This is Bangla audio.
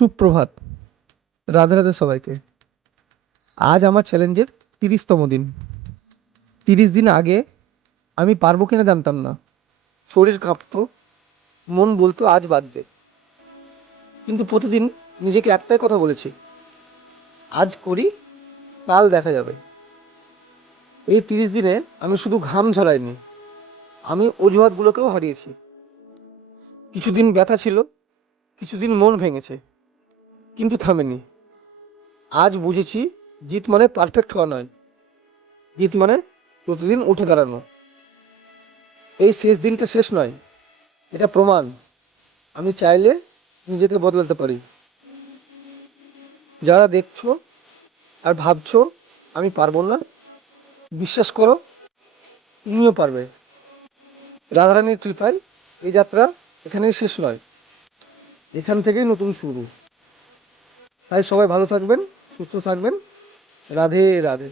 সুপ্রভাত। রাধে রাধে সবাইকে। আজ আমার চ্যালেঞ্জের 30তম দিন। 30 দিন আগে আমি পারবো কিনা জানতাম না। শরীর কাঁপতো, মন বলতো আজ বাদবে। কিন্তু প্রতিদিন নিজেকে একটাই কথা বলেছি, আজ করি, কাল দেখা যাবে। এই 30 দিনে আমি শুধু ঘাম ঝরাইনি, আমি অজুহাতগুলোকেও হারিয়েছি। কিছুদিন ব্যথা ছিল, কিছুদিন মন ভেঙেছে, কিন্তু থামেনি। আজ বুঝেছি, জিত মানে পারফেক্ট হওয়া নয়, জিত মানে প্রতিদিন উঠে দাঁড়ানো। এই শেষ দিনটা শেষ নয়, এটা প্রমাণ আমি চাইলে নিজেকে বদলাতে পারি। যারা দেখছো আর ভাবছো আমি পারবো না, বিশ্বাস করো, তুমিও পারবে। রাধারানীর কৃপায় এই যাত্রা এখানেই শেষ নয়, এখান থেকেই নতুন শুরু। তাই সবাই ভালো থাকবেন, সুস্থ থাকবেন। রাধে রাধে।